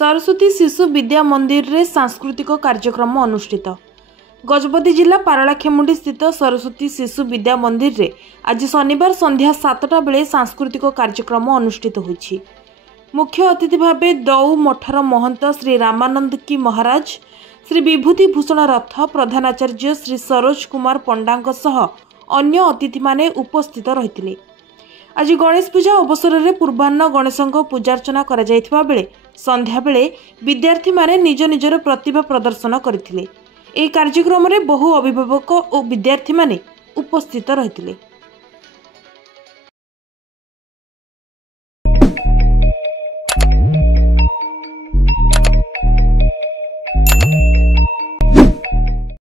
सरस्वती शिशु विद्या मंदिर रे सांस्कृतिक कार्यक्रम अनुष्ठित। गजपति जिला पारलाखेमुंडी स्थित सरस्वती शिशु विद्या मंदिर रे आज शनिवार संध्या 7टा बेले सांस्कृतिक कार्यक्रम अनुष्ठित होईछि। मुख्य अतिथि भावे दौ मठर महंत श्री रामानंद की महाराज, श्री विभूति भूषण रथ, प्रधानाचार्य श्री सरोज कुमार पंडांक सह अन्य अतिथि माने उपस्थित रहिथिले। आज गणेश पूजा अवसर में पूर्वाह्न गणेशों पूजार्चना करा जायथिबा बेले संध्या बेले विद्यार्थी माने निज निजर प्रतिभा प्रदर्शन करथिले। एही कार्यक्रम में बहु अभिभावक और विद्यार्थी माने उपस्थित रहिथिले।